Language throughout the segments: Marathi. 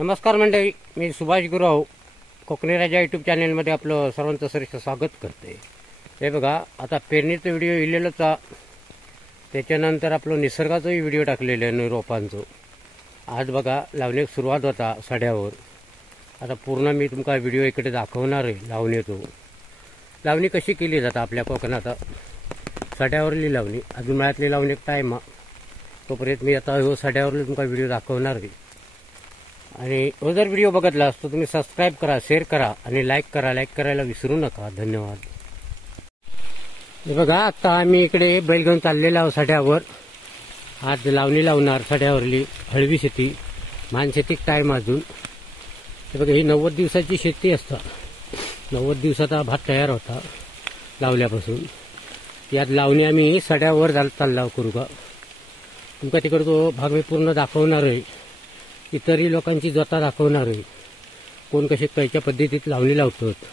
नमस्कार मंडळी, मी सुभाष गुराव कोकणी राजा यूट्यूब चॅनलमध्ये आपलं सर्वांचं सरिष्ठ स्वागत करते. हे बघा, आता पेरणीचा व्हिडिओ इलेलंच, त्याच्यानंतर आपलं निसर्गाचंही व्हिडिओ टाकलेलं आहे रोपांचं. आज बघा लावण्याक सुरुवात होता सड्यावर. आता पूर्ण मी तुमका व्हिडिओ इकडे दाखवणार आहे लावणीचो. लावणी कशी केली जाता आपल्या कोकणात. सड्यावरली लावणी, अजून मळ्यातली लावणी टाईम, तोपर्यंत मी आता हो सड्यावरली तुमका व्हिडिओ दाखवणार आहे. आणि जर व्हिडिओ बघितला असतो तुम्ही सबस्क्राईब करा, शेअर करा आणि लाईक करायला विसरू नका. धन्यवाद. हे बघा, आता आम्ही इकडे बैल घेऊन चाललेलो आहोत सड्यावर. आज लावणी लावणार सड्यावरली हळवी शेती, मान शेतीक टाईम अजून. हे बघा, ही 90 दिवसाची शेती असता. 90 दिवसाचा भात तयार होता लावल्यापासून. यात लावणी आम्ही सड्यावर चालला करू का. तुमका तिकडे तो भाग मी पूर्ण दाखवणार आहे. इतरही लोकांची जता दाखवणार आहे, कोण कसे कायच्या पद्धतीत लावणी लावतात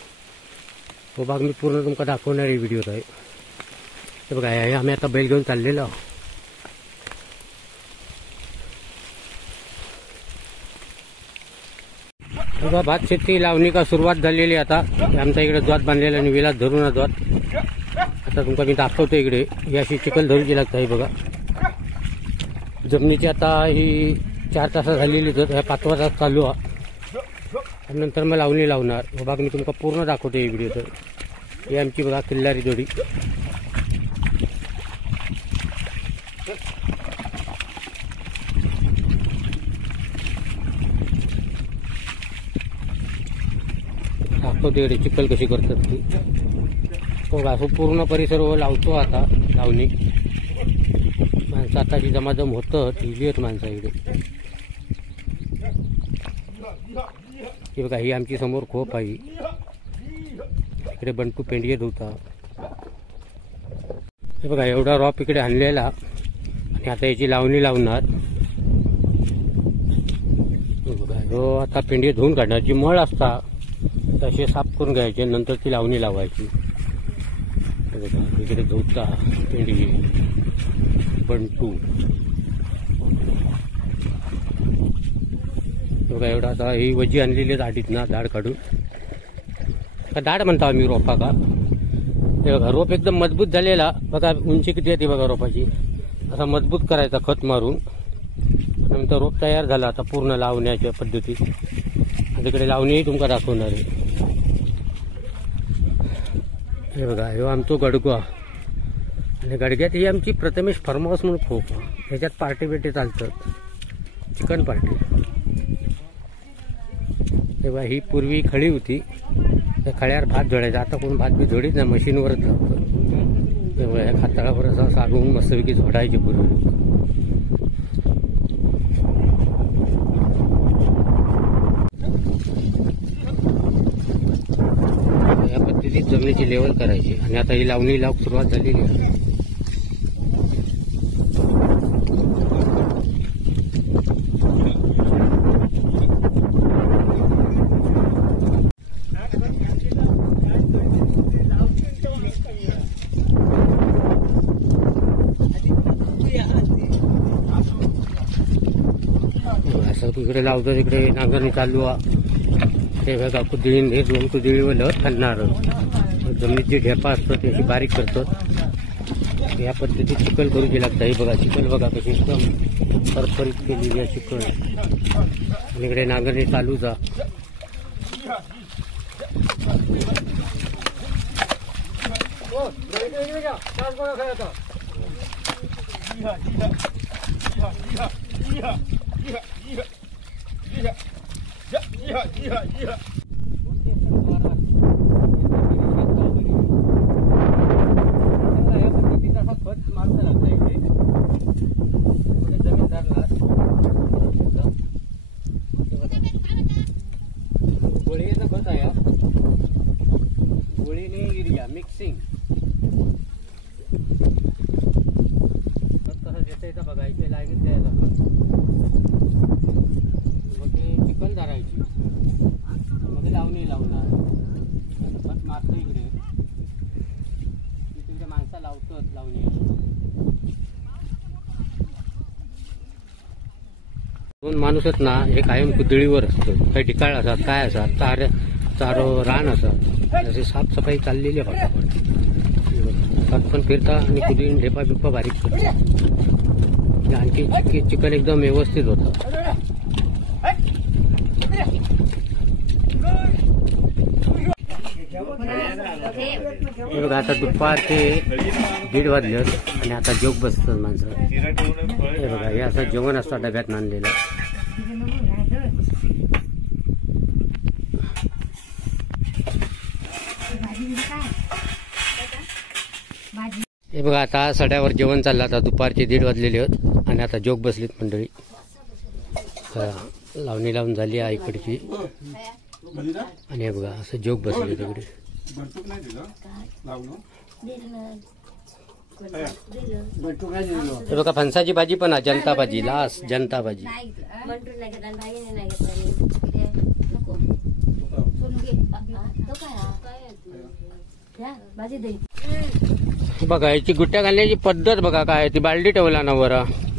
तो भाग मी पूर्ण तुमका दाखवणार आहे व्हिडिओत आहे. हे बघा, हे आम्ही आता बैल घेऊन चाललेलो आहोत. बघा, भात शेती लावणी का सुरुवात झालेली. आता आमच्या इकडे द्वात बांधलेला आणि विलास धरून द्वात. आता तुमका मी दाखवतो. इकडे ही अशी चिखल धरूची लागतं. हे बघा, जमिनीची आता ही 4 तास झालेली, तर ह्या 5वा तास चालू आहे. आणि नंतर मग लावणी लावणार. हो भाग मी तुमका पूर्ण दाखवतो ही व्हिडिओ. तर ही आमची बघा किल्लारी जोडी. दाखवतो इकडे चिखल कशी करतात ती. तो असं पूर्ण परिसर लावतो आता लावणी. माणसं आता जी जमाजम होतं ती आहेत माणसं इकडे. हे बघा, ही आमची समोर खोप आहे. इकडे बंटू पेंडियत होता. हे बघा, एवढा रॉप इकडे आणलेला आणि आता याची लावणी लावणार. बघा, जो आता पेंडियत धुवून काढणार. जी मळ असता तसे साफ करून घ्यायचे, नंतर ती लावणी लावायची. बघा, इकडे धुता पेंडी बंटू. बघा, एवढा आता ही वजी आणलेली दाढीत ना, दाढ काढून का दाढ म्हणतो आम्ही रोपा का. हे बघा, रोप एकदम मजबूत झालेला. बघा उंची किती येते बघा रोपाची. असा मजबूत करायचा खत मारून. नंतर रोप तयार झाला आता पूर्ण लावण्याच्या पद्धतीत. तिकडे लावणीही तुमका दाखवणार आहे. हे बघा, हे आमचो गडगवा. आणि गडग्यात ही आमची प्रथमेश फार्म हाऊस म्हणून खोप. ह्याच्यात पार्टी बिटी चालतात, चिकन पार्टी. तेव्हा ही पूर्वी खळी होती, त्या खळ्यावर भात जोडायचा. आता कोण भात बी जोडीत नाही, मशीनवरच लावतं. तेव्हा ह्या खाताळावर असा सागवून मस्तपैकी झोडायचे पूर्वी लोक. या पद्धतीत जमिनीची लेवल करायची. आणि आता ही लावणी सुरुवात झालेली आहे. असं तिकडे लावतो. तिकडे नांगरणी चालू आहे. ते बघा, कुदळीन हे 2 कुदळीवर लहत खाणार. जमिनीत जी ढेपा असतो त्याची बारीक करतात. या पद्धतीत चिखल करूची लागतं. हे बघा, चिखल बघा कशी एकदम परफरित केलेली आहे चिखल. आणि इकडे नांगरणी चालूच आहे. गोळीचं खत आहे, गोळीने युरिया मिक्सिंग कसं देता बघा. इथे लाईनीत द्यायचा खत. मग ते चिखल धरायची. माणूसच ना हे कायम कुदळीवर असतं. काही ठिकाण असतात, काय असतात, चारो रान असतात, अशी साफसफाई चाललेली आहे बघा. पण फिरता आणि कुदळी ढेपा बिप्पा बारीक करतात. आणखी चिकन एकदम व्यवस्थित होतं. हे बघा आता दुपारचे 1:30 वाजले आणि आता जेव बसतात माणसं. हे बघा हे असं जेवण असतं डब्यात आणलेलं. हे बघा आता सड्यावर जेवण चाललं. आता दुपारचे 1:30 वाजलेले आहेत आणि आता जोग बसलीत मंडळी. लावणी लावून झाली आहे इकडची आणि हे बघा असं जोग बसले तिकडे. हे बघा फणसाची भाजी पण आहे, जनता भाजी, लास्ट जनता भाजी. बघा याची गुट्ट्या घालण्याची पद्धत बघा काय. ती बालडी ठेवला ना वर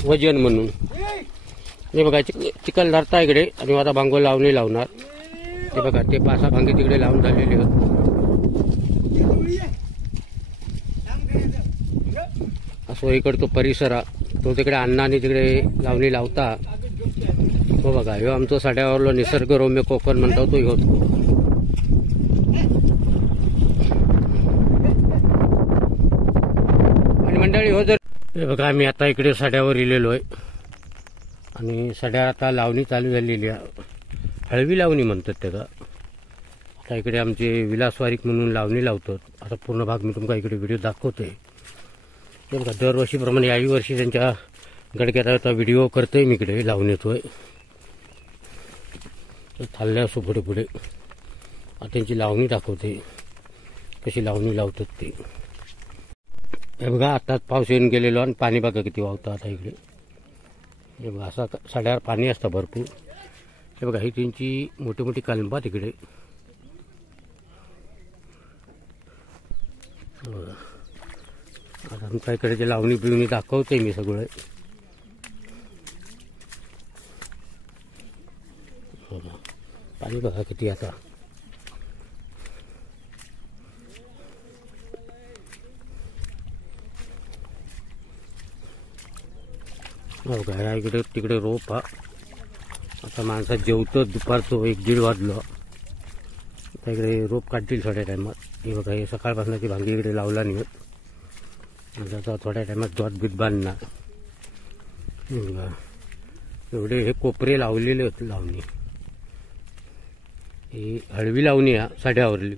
वजन म्हणून. हे बघा चिकन धरता इकडे आणि आता भांगो लावणी लावणार. ते बघा ते 5-6 भांगे तिकडे लावून झालेले आहेत. असो इकडं तो परिसर तो तिकडे अण्णाने तिकडे लावणी लावता. तो बघा ह्यो आमचं साड्यावरलो निसर्गरम्य कोकण म्हणतो तो ह्यो. आणि मंडळी हो जर हे बघा आम्ही आता इकडे साड्यावर इलेलो आहे आणि साड्या आता लावणी चालू झालेली आहे. हळवी लावणी म्हणतात त्याला. आता इकडे आमचे विलासवारीक म्हणून लावणी लावतात. आता पूर्ण भाग मी तुमका इकडे व्हिडिओ दाखवतोय. ते बघा दरवर्षीप्रमाणे याही वर्षी त्यांच्या गडक्यात आता व्हिडिओ करतोय मी इकडे लावून येतोय. चालल्या असो पुढे पुढे त्यांची लावणी दाखवते कशी लावणी लावतात ते. हे बघा आताच पाऊस येऊन गेलेलो आणि पाणी बघा किती वाहतं आता इकडे. हे बघा असा साड्यावर पाणी असतं भरपूर. हे बघा ही त्यांची मोठी मोठी कलंबा तिकडे. आता आमच्या इकडे जे लावणी बिवणी दाखवते मी सगळं. पाणी बघा किती आता. बघा इकडे तिकडे रोप हा. आता माणसात जेवतं दुपारचं 1-1:30 वाजलं. आता इकडे रोप काढतील थोड्या टायमात. हे बघा हे सकाळपासूनची भांगी इकडे लावला नाही. आता थोड्या टायमात द्वात बीत बांधणार. बघा एवढे हे कोपरे लावलेले होते लावणी. ही हळवी लावणी आहे साड्यावरली.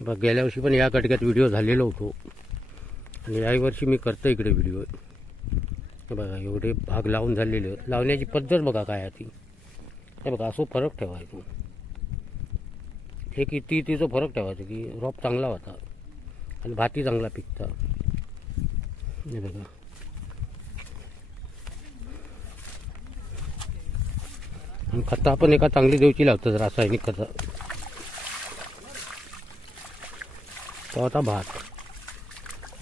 बघा गेल्या वर्षी पण या कटक्यात व्हिडिओ झालेला होतो आणि याही वर्षी मी करतो इकडे व्हिडिओ. बघा एवढे भाग लावून झालेले आहेत. लावण्याची पद्धत बघा काय आहे ती. हे बघा असं फरक ठेवायचो. हे किती तिचा फरक ठेवायचा की रोप चांगला होता आणि भाती चांगला पिकता. हे बघा आणि खता पण एका चांगली देऊची लागतात रासायनिक खतं. तो आता भात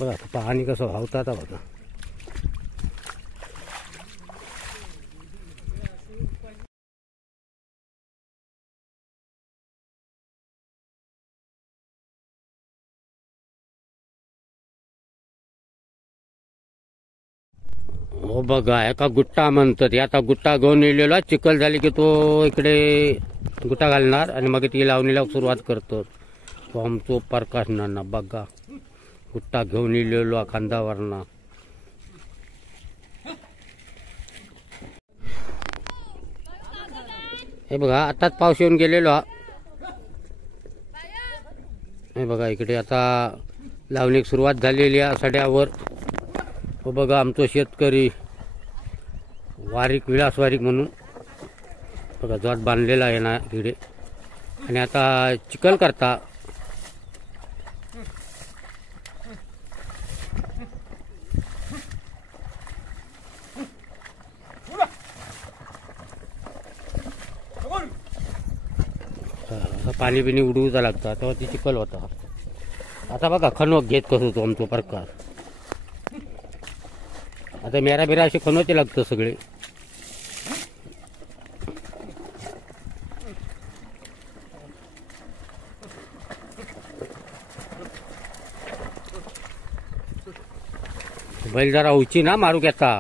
बघा पाणी कसं वाहतं आता बघा. हो बघा एका गुट्टा म्हणतात. आता गुट्टा घेऊन येलेला चिखल झाली की तो इकडे गुट्टा घालणार आणि मग ती लावणीला सुरुवात करतो. तो आमचो प्रकाश नाना बघा गुट्टा घेऊन येलेलो खांदावरना. हे बघा आताच पाऊस येऊन गेलेलो. हे बघा इकडे आता लावणीक सुरुवात झालेली आहे सड्यावर. हो बघा आमचं शेतकरी वारीक विलासवारीक म्हणून बघा जोत बांधलेला आहे ना इकडे. आणि आता चिखल करता. पाणी बिणी उडवूचा लागतं तेव्हा ती चिखल होता. आता बघा खणवक घेत कसं होतो आमचा प्रकार. आता मेरा बिरा असे खणवाचे लागतं सगळे. बैल जरा उची ना मारू घेता.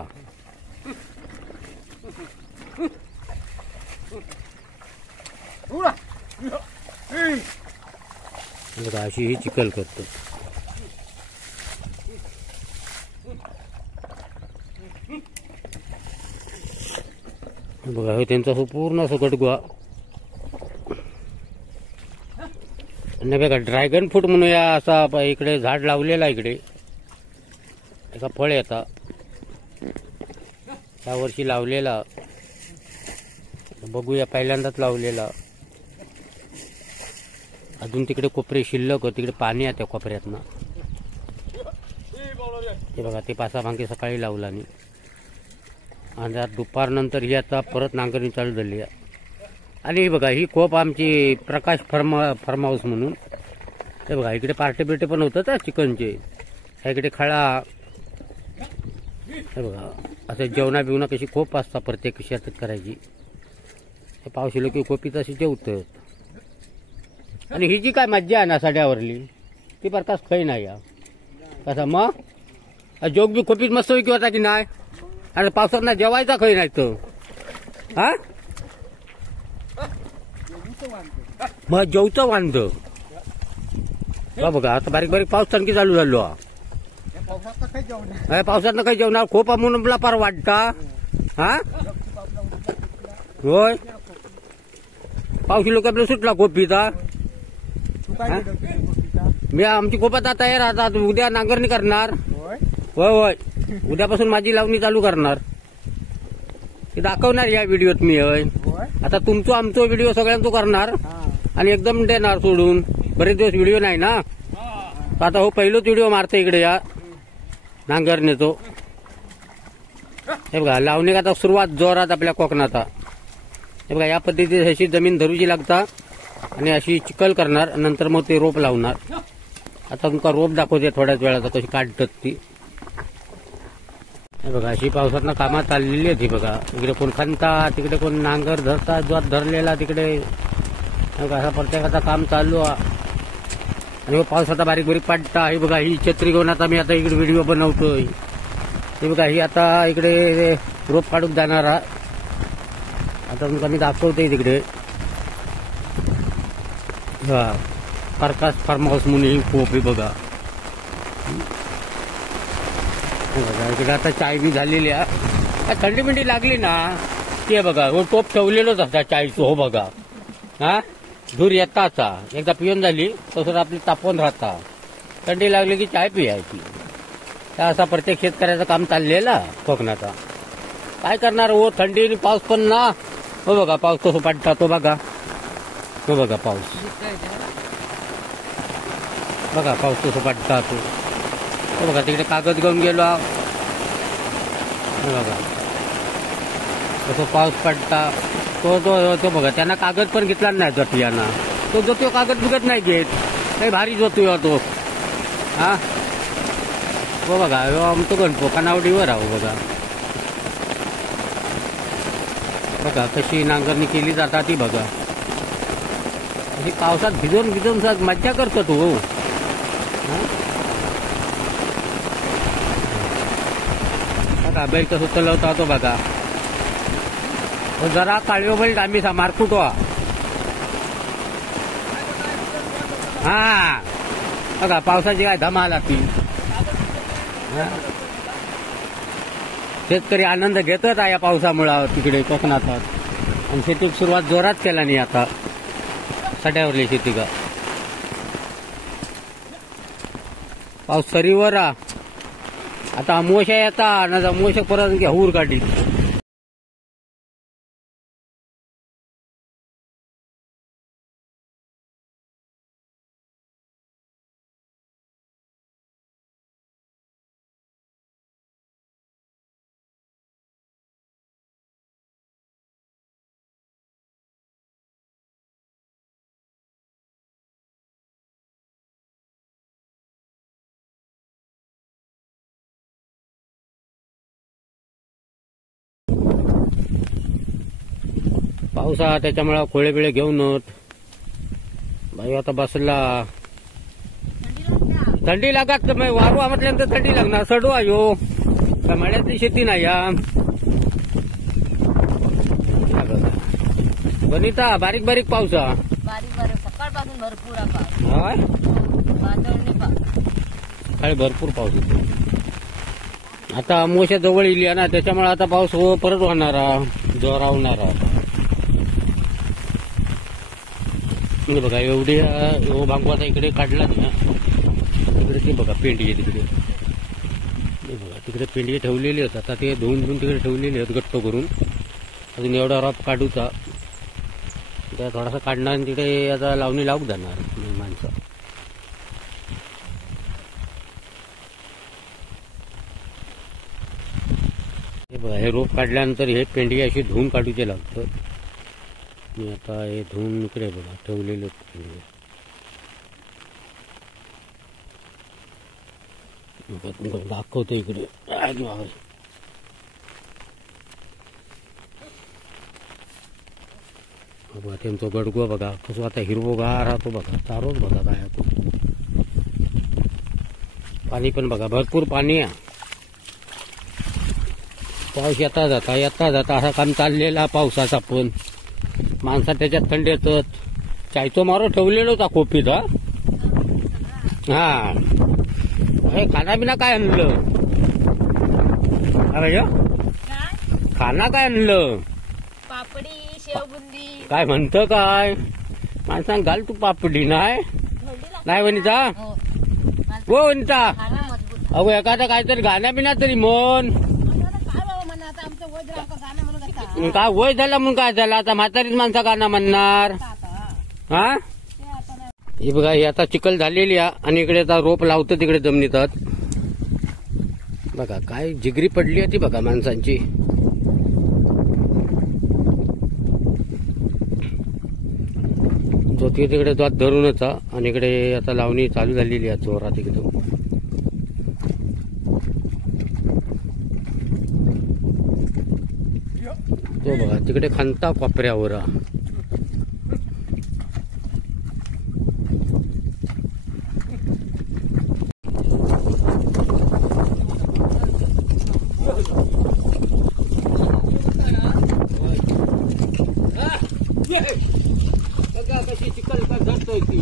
बघा अशी ही चिखल करतो. बघा हे त्यांचा पूर्ण असं गटगुहा. आणि बघा ड्रॅगन फ्रूट म्हणून या असा इकडे झाड लावलेला इकडे एका फळ येता या वर्षी लावलेला. बघूया पहिल्यांदाच लावलेला. अजून तिकडे कोपरे शिल्लक तिकडे पाणी आहे त्या कोपऱ्यातनं. ते बघा ते पासा भांगे सकाळी लावला आणि आता दुपारनंतर ही आता परत नांगरणी चालू झाली आहे. आणि बघा ही खोप आमची प्रकाश फार्म हाऊस म्हणून. हे बघा इकडे पार्टी बिर्टी पण होतात चिकनचे. ह्या इकडे खळा. हे बघा असं जेवणा बिवणा कशी खोप असतात प्रत्येक शेतात करायची. हे पावशी लोक खोपीत अशी जेवतात. आणि ही जी काय मज्जा आहे ना साड्यावरली ती प्रकाश खै नाही या कसा मग जोग बी खोपीत मस्त पैकी होता की नाही. आणि पावसात ना जेवायचा खै नाही तर हा मग जेवचं वांद. बघा आता बारीक बारीक पाऊस आणखी चालू झालो. पावसात ना काही जेवणार खोपा म्हणून पार वाटता. हा होय पावशी लोक आपल्याला सुटला खोपीचा. मी आमची खोपात आता तयार राहतात. उद्या नांगरणी करणार. होय होय उद्यापासून माझी लावणी चालू करणार. ते दाखवणार या व्हिडिओत मी. होय आता तुमचं आमचं व्हिडिओ सगळ्यांचं करणार आणि एकदम देणार सोडून. बरेच दिवस व्हिडिओ नाही ना. आता हो पहिलोच व्हिडिओ मारते इकडे या नांगरणीचो. हे बघा लावणी आता सुरुवात जोरात आपल्या कोकणात. हे बघा या पद्धतीने अशी जमीन धरूची लागता आणि अशी चिखल करणार. नंतर मग ते रोप लावणार. आता तुमका रोप दाखवते थोड्याच वेळात कशी काढतात ती. हे बघा अशी पावसातनं कामात चाललेली आहे ती. बघा इकडे कोण खणता तिकडे कोण नांगर धरता. जोत धरलेला तिकडे असा प्रत्येकाचा काम चालू आहे. आणि पाऊस आता बारीक बारीक पडता. ही बघा ही छत्री घेऊन आता मी आता इकडे व्हिडिओ बनवतोय. हे बघा ही आता इकडे रोप काढून जाणार. आता तुमका मी दाखवतोय तिकडे. हा प्रकाश फार्म हाऊस म्हणून ही खोप आहे बघा. इकडे आता चाय बी झालेली आहे. थंडी बिंडी लागली ना ते बघा हो टोप ठेवलेलोच असता चायचं. हो बघा हा धूर येताचा एकदा पिऊन झाली तसं आपली तापवून राहता. थंडी लागली की चाय पियायची. त्या असा प्रत्येक शेतकऱ्याचं काम चाललेला कोकणाचा. काय करणार हो थंडी आणि पाऊस पण ना. हो बघा पाऊस कसं पडता तो बघा. हो बघा पाऊस बघा पाऊस कसं पडता तो. हो बघा तिकडे कागद घेऊन गेलो. बघा कसं पाऊस पडता तो बघा त्यांना कागद पण घेतला नाही जटियाना. तो जो तो कागद बिगत नाही घेत. काही भारी जोतोय तो. हा हो बघा आमचं गणपो कानावडीवर आहो बघा. बघा कशी नांगरणी केली जाता ती बघा. अशी पावसात भिजून भिजून मज्जा करतो तो. बघा बैल कसं चलवता तो बघा. जरा काळीव बैल आम्ही मारकुटो. हा बघा पावसाची काय धमाल ती. शेतकरी आनंद घेतात या पावसामुळे तिकडे कोकणात. आणि शेतीत सुरुवात जोरात केला नाही आता सड्यावरली शेती का. पाऊस सरीवर आता अमोशा येता ना अमोशा परत हूर काढली. पावसा त्याच्यामुळे खोळे बिळे घेऊन भाई आता बसला. थंडी लागत वारू म्हटल्यानंतर थंडी लागणार. सडू आयो मळ्यातली शेती नाही या बनिता बारीक बारीक पाऊस हा बारीक बारीक सकाळपासून भरपूर हा पाऊस. होय वादळने पाऊस. सकाळी भरपूर पाऊस येतो. आता अमावस्या जवळ येईल ना त्याच्यामुळे आता पाऊस परत होणारा जोरावणारा. बघा एवढी भांगू आता इकडे काढला ना तिकडे ते बघा पेंडी आहे तिकडे बघा तिकडे पेंडी ठेवलेली आहेत. आता ते धुवून तिकडे ठेवलेली आहेत गट्ट करून. अजून एवढा रॉप काढूचा त्या थोडासा काढणार आणि तिकडे आता लावणी लावूक जाणार माणसं. हे बघा हे रोप काढल्यानंतर हे पेंडी अशी धुवून काढूचे लागतं. मी आता हे धुवून इकडे बघा ठेवलेले दाखवतो इकडे. बघा त्यांचं गडगो बघा कसं आता हिरवोगार राहतो बघा. चारोच बघा काय पाणी पण बघा भरपूर पाणी आहे. पाऊस येता जाता असा काम चाललेला पावसाचा. पण माणसा त्याच्यात थंड येतात. चायतो मारो ठेवलेला होता कोपीत. हा खाना बिना काय आणलं अरे खाना काय आणलं पापडी शेवबुंदी काय म्हणतं काय माणसांग घाल तू पापडी नाही नाही वनिता हो वनिता अगो एखादा काहीतरी गाण्या बिना तरी म्हण. काय वय झाला म्हणून काय झालं आता म्हातारीच माणसा गाणं म्हणणार. हा हे बघा ही आता चिखल झालेली आहे आणि इकडे आता रोप लावतं तिकडे जमिनीतात. बघा काय जिगरी पडली होती बघा माणसांची. जो तिकडे तो धरूनच आणि इकडे आता लावणी चालू झालेली आहे जोरात एकदम. तो बघा तिकडे खांता कोपऱ्यावर. कशी चिकल झटतोय ती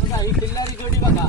बघा ही किल्लारी जोडी बघा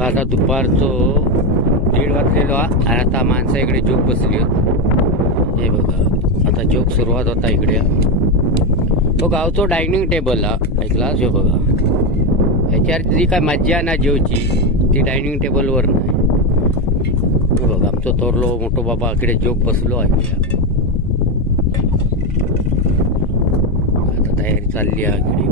बघा आता दुपारचं 1:30 वाजलेलो आणि आता माणसं इकडे जोक बसली. हे बघा आता जोक सुरुवात होता इकडे. तो गावचो डायनिंग टेबल हा ऐकला जो बघा. ह्याच्यावर जी काय मज्जा ना जेवची ती डायनिंग टेबलवर नाही. बघा आमचं थोरलो मोठो बाबा इकडे जोक बसलो आहे. आता तयारी चालली आहे इकडे.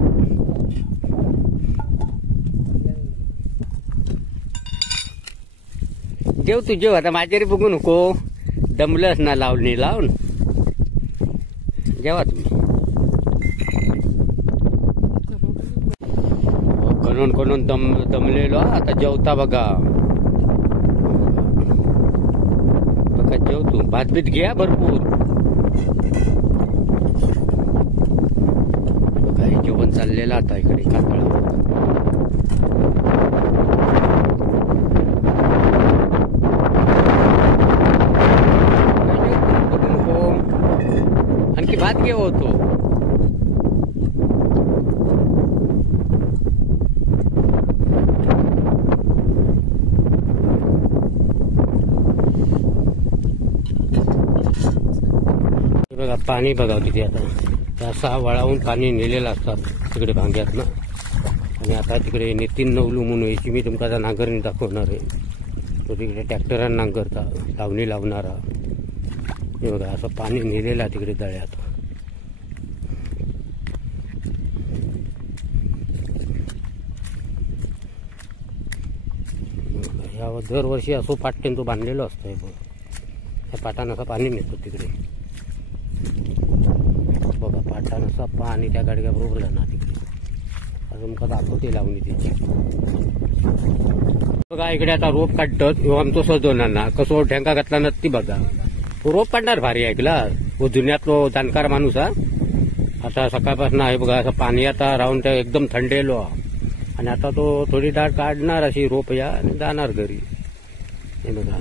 जेव तू जेव आता माझ्यारी बघू नको. दमलंच ना लावणी लावून. जेवा तुम्ही. कणून कणून दमलेलो आता जेवता बघा. बघा जेव तू. भात बीत घ्या भरपूर. बघा हे जेवण चाललेलं आता इकडे कातळावर. आणखी भात घे होतो. बघा पाणी बघा किती आता. असा वळावून पाणी नेलेलं असतात तिकडे भांग्यातनं. आणि आता तिकडे नितीन नवलू म्हणून याची मी तुमका आता नांगरणी दाखवणार आहे. तो तिकडे ट्रॅक्टरानं नांगरता लावणी लावणारा. हे बघा असं पाणी नेलेलं आहे तिकडे तळ्यात. या दरवर्षी असो पाट्यान तो बांधलेलो असतोय. त्या पाटानं असं पाणी नेतो तिकडे. बघा पाटानं असं पाणी त्या गाडग्या बरोबर ना तिकडे. अजून का दाखवते लावणी त्याची. बघा इकडे आता रोप काढतात. किंवा आमचं सजवणार ना कसं ढेंका घातला नसती बघा. तो रोप काढणार भारी ऐकला. तो जुन्यातलो जाणकार माणूस हा. आता सकाळपासून आहे बघा असं पाणी आता राहून त्या एकदम थंडेलो. आणि आता तो थोडी डाळ काढणार अशी रोप या आणि जाणार घरी. हे बघा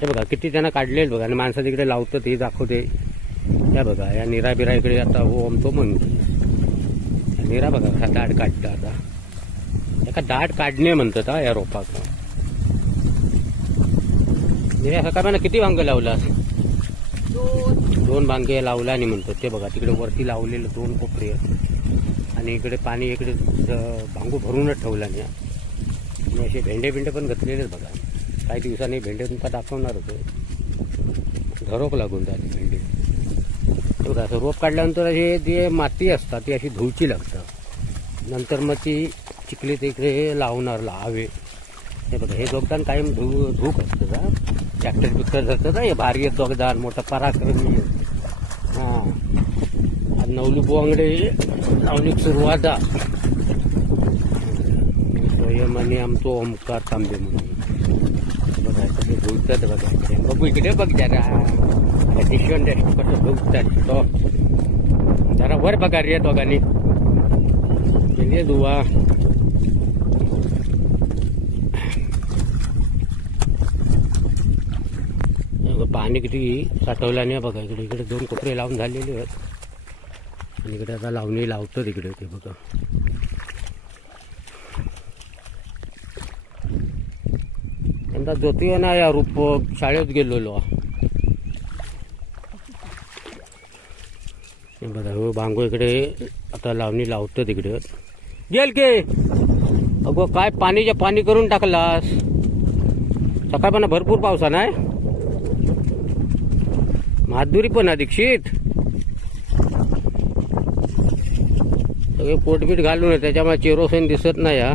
हे बघा किती त्यांना काढलेलं बघा. आणि माणसं तिकडे लावतात हे दाखवते. त्या बघा या निरा बिरा इकडे आता हो आमतो म्हणतो. निरा बघा कसा दाढ काढता आता. एका दाढ काढणे म्हणतात हा या रोपाचा. निरा सकाळपासून किती भांग लावलास? 2 भांगे लावला आणि म्हणतो. ते बघा तिकडे वरती लावलेलं 2 कोपरे. आणि इकडे पाणी इकडे भांगू भरूनच ठेवला नाही. आणि असे भेंडे पण घातलेलेच बघा. काही दिवसांनी भेंडे तुमचा दाखवणार होतो. झरोप लागून जाते भेंडे. बघा असं रोप काढल्यानंतर असे जे माती असतात ती अशी धुवची लागतात. नंतर मग ती चिखली तिकडे लावणार लावे. हे बघा हे जोगदान कायम धूक असतं का. ट्रॅक्टर बिक्टर जातं का हे भारी जोगदान मोठा पराक्रमी. हां नवली बुवांगडे लावणीक सुरुवात. स्वयं आणि आमचो ओमकार तांबे म्हणून बघा कसे धुवतात बघा. बघू इकडे बघ जरा डिशन टेस्ट कसं धुवतात. तो जरा वर बघा रे दोघांनी म्हणजे धुवा. पाणी किती साठवलं नाही बघा. इकडे इकडे 2 कोपरे लावून झालेले आहेत. आणि इकडे आता लावणी लावतो तिकडे ते बघा. यंदा जोती ना या रूप शाळेत गेलेलो. बघा हो भांगो इकडे आता लावणी लावतो तिकडे. गेल के अगो काय पाणी करून टाकलास. सकाळपासून भरपूर पावसा नाही. माधुरी पण दीक्षित सगळे पोटबीट घालून त्याच्यामुळे चेरोसेन दिसत नाही. हा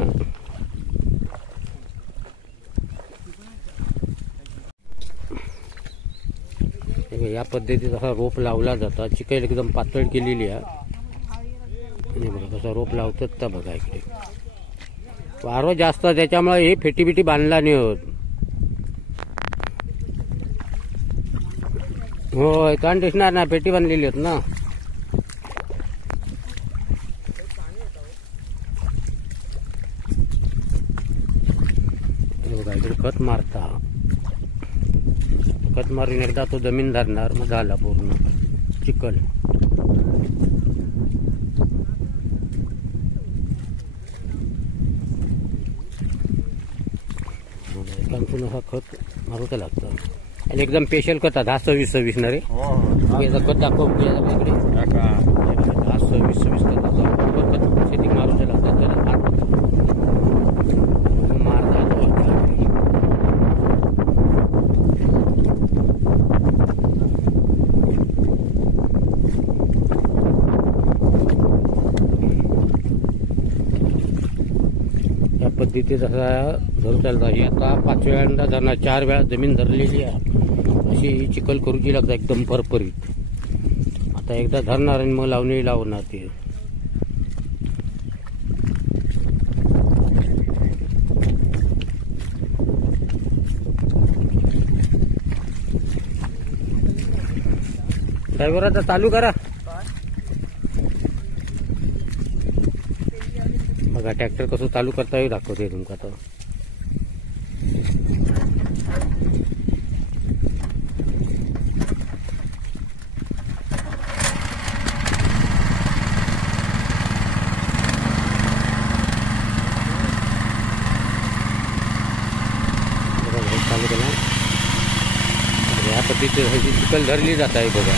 या पद्धतीत असा रोप लावला जाता. चिकल एकदम पातळ केलेली आहे. आणि बघा कसा रोप लावतात तर बघा इकडे. वारो जास्त त्याच्यामुळे हे फेटी बिटी बांधला नाही होत. होय कान दिसणार ना पेटी बांधलेली आहेत ना. बघा इकडे खत मारता. खत मारून एकदा तो जमीन धरणार मग झाला पूर्ण चिखल. कांचून असा खत मारूचा लागतं आणि एकदम स्पेशल खत 10-26 ना रे. याचा खत दाखव इकडे 10-26 खत शेती मारूचं लागतात तर पद्धतीत असा धरू चालता. ही आता 5 वेळांदा धरणार, 4 वेळा जमीन धरलेली आहे. अशी चिखल करूची लागतात एकदम फरफरीत. आता एकदा धरणार आणि मग लावणी लावणार ते. ड्रायव्हर आता चालू करा. बघा ट्रॅक्टर कसं चालू करता येईल दाखवते तुमका. आता चालू केला. या पद्धतीची चिखल धरली जात आहे बघा.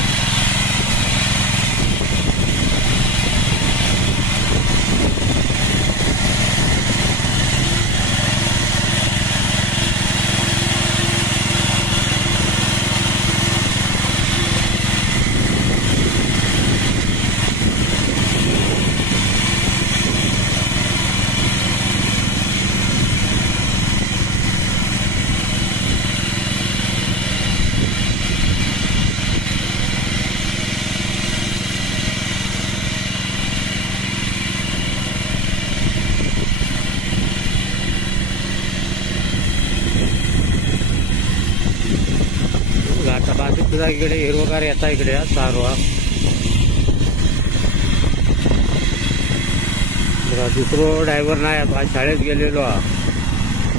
आता बाजूत सुद्धा इकडे हिरवगार येता इकडे सारवा. बघा दुसरो ड्रायव्हर नाही आता शाळेत गेलेलो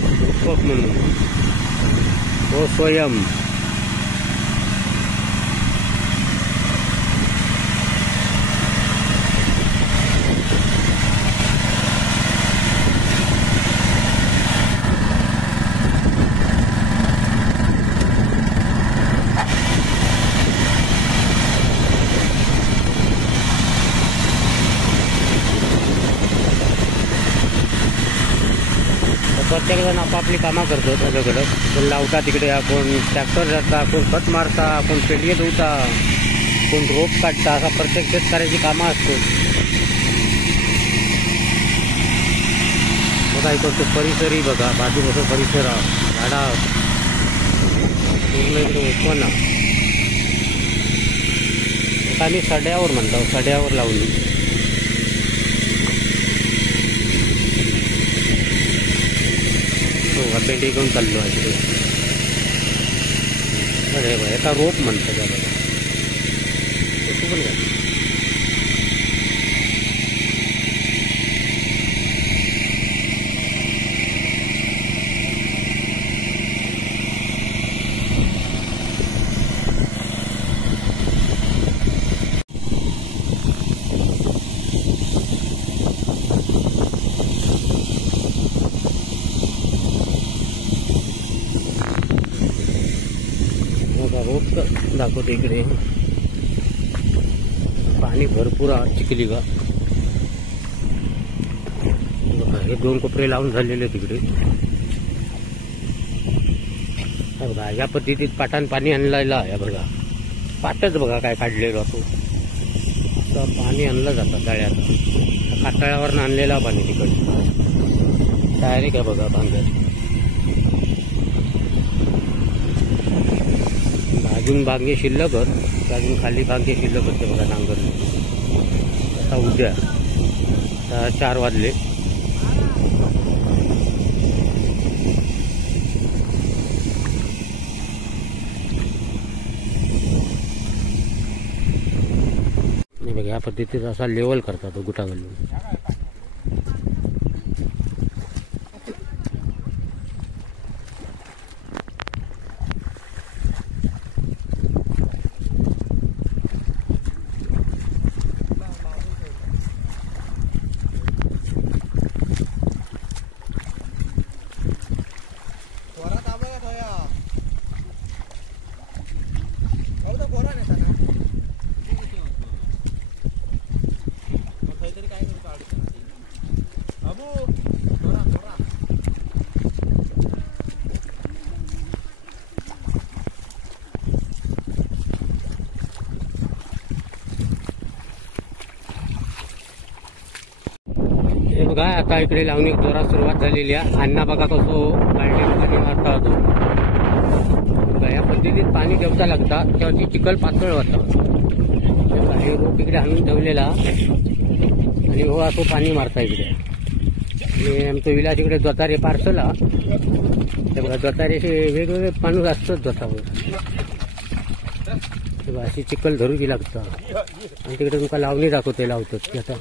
दीपक म्हणून तो स्वयं. प्रत्येक जण आपापली कामं करतात. सगळीकडं कोण लावता तिकडे, कोण ट्रॅक्टर जाता, कोण खत मारता, कोण पेटगे धुता, कोण रोप काढता. असा प्रत्येक शेतकऱ्याची कामं असतात. बघा इकडचं परिसरही बघा, बाजूपासून परिसर झाडा पूर्ण इकडे ओपन. आम्ही सड्यावर म्हणतो, सड्यावर लावली. पेंडी घेऊन चाललो आहे तिथे. अरे बा एका रोप म्हणतो त्या बघा. पण काय रोप दाखवते इकडे. पाणी भरपूर चिखली का. हे 2 कोपरे लावून झालेले तिकडे. बघा या पद्धतीत पाटान पाणी आणलेलं आहे. बघा पाटच बघा काय काढलेलो तो. असं पाणी आणलं जातं गाळ्यात. काटाळ्यावरनं आणलेला पाणी तिकडे डायरेक्ट आहे बघा भांग्यात. अजून बांगे शिल्लक अजून खाली बांगे शिल्लक होते बघा नांगरले. आता उद्या 4 वाजले. बघा या पद्धतीत असा लेवल करतात तो गुटा घालून. बघा आता इकडे लावणी जोरात सुरुवात झालेली आहे. अण्णा बघा कसो बाल्टीने पाणी मारता होतो. बघा या पद्धतीत पाणी जेवता लागतात तेव्हा चिखल पातळ होतं. हे रोप इकडे आणून ठेवलेला आणि हो असं पाणी मारता इकडे. आणि आमचं विलास इकडे जोतारे पार्सला ते बघा जोतारेचे वेगवेगळे माणूस असतात जोतावर. बघा अशी चिखल धरूची लागतं. आणि तिकडे तुमका लावणी दाखवते लावतात की आता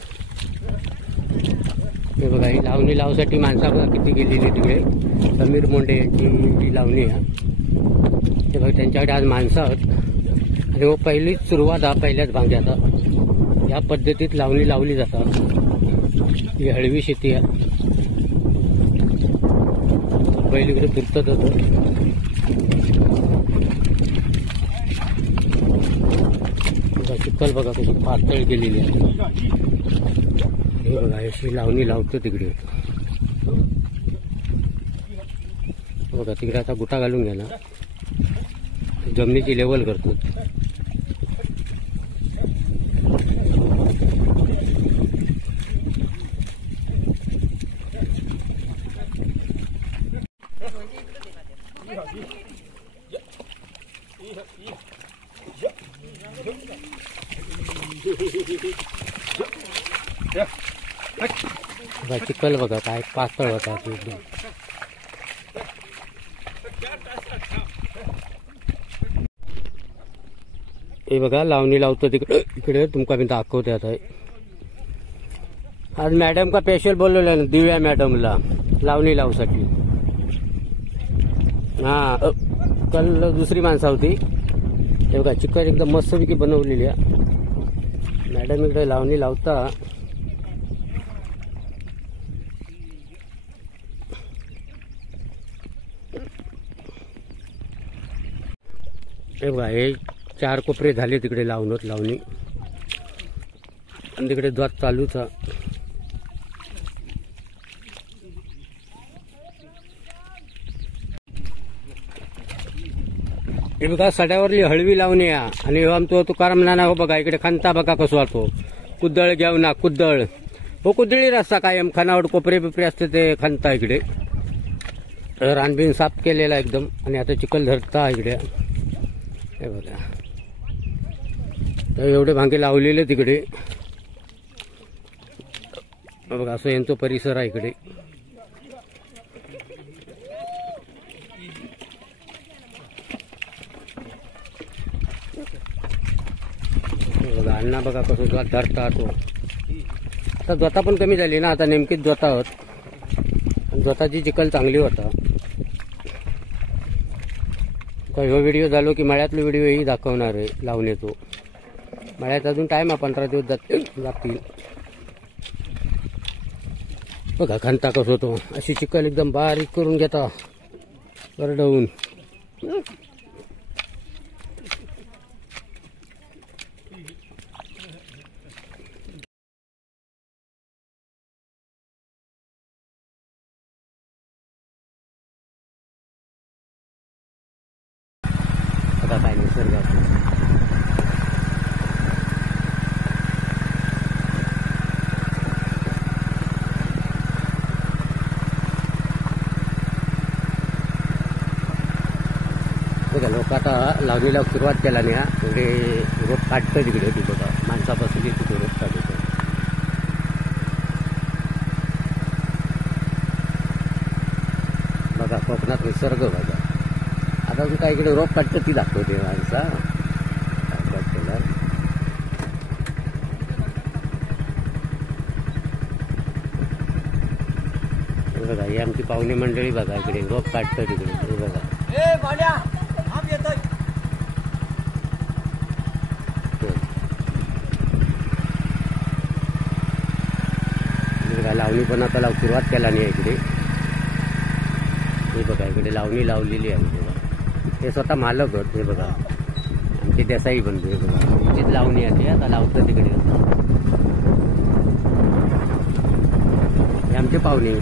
हे बघा ही लावणी लावसाठी माणसा बघा किती गेलेली तिकडे. समीर मोंडे यांची जी लावणी आहे ते बघा त्यांच्याकडे आज माणसं आहेत. आणि हो पहिलीच सुरुवात हा पहिल्याच भांग्याचा. या पद्धतीत लावणी लावली जातात. ही हळवी शेती आहे. बैल इकडे फिरतच होतं. बघा चिखल बघा कशी पातळ गेलेली आहे. हे बघा अशी लावणी लावतो तिकडे. बघा तिकडे आता गुटा घालून घ्या ना जमिनीची लेवल करतो. बघा चिखल बघा काय पातळ होता एकदम. हे बघा लावणी लावतो तिकडे. इकडे तुमका मी दाखवते आता. आज मॅडम का स्पेशल बोलवलं ना दिव्या मॅडमला लावणी लावसाठी. हा कल दुसरी माणसं होती. हे बघा चिखल एकदम मस्तपैकी बनवलेली आहे. मॅडम इकडे लावणी लावता. हे बघा हे 4 कोपरे झाले तिकडे लावणं लावणी. आणि तिकडे द्वात चालूच. हे बघा सड्यावरली हळवी लावणी आहे. आणि आमचं तुकाराम नाना हो बघा इकडे खंता बघा कसो वाटतो. कुद्दळ घेऊ ना कुद्दळ हो कुदळी रस्ता कायम खानावड कोपरे बिपरे असते ते खंता इकडे. रानबीन साफ केलेला एकदम. आणि आता चिखल धरता इकडे. हे बघा तर एवढे भांगे लावलेले तिकडे. बघा असं यांचा परिसर आहे इकडे. बघा अण्णा बघा कसं द्वात धरता तो. आता द्वता पण कमी झाली ना आता नेमकीच द्वता होत. द्वताची चिखल चांगली होता. ह्यो व्हिडिओ झालो की मळ्यातला व्हिडिओही दाखवणार आहे लावण्याचो. मळ्यात अजून टाइम आहे 15 दिवस लागतील. बघा खंता कसं होतो. अशी चिखल एकदम बारीक करून घेता वरडवून. आता काय निसर्ग बघा लोक आता लावणीला सुरुवात केला नाही. म्हणजे रोप काढतं तिकडे ती बघा माणसापासून तिथे रोप काढतो. बघा कोकणात निसर्ग बघा. आता तुमका इकडे रोप काढतं ती दाखवते माणसा. बघा ही आमची पाहुणे मंडळी बघा इकडे रोप काढतं तिकडे बघा. लावणी पण आता सुरुवात केला नाही इकडे. हे बघा इकडे लावणी लावलेली आहे बघा. हे स्वतः मालक होत. हे बघा आमची देसाई बनते. हे बघा तिचीच लावणी आहे. आता लावतं तिकडे. हे आमचे पाहुणे.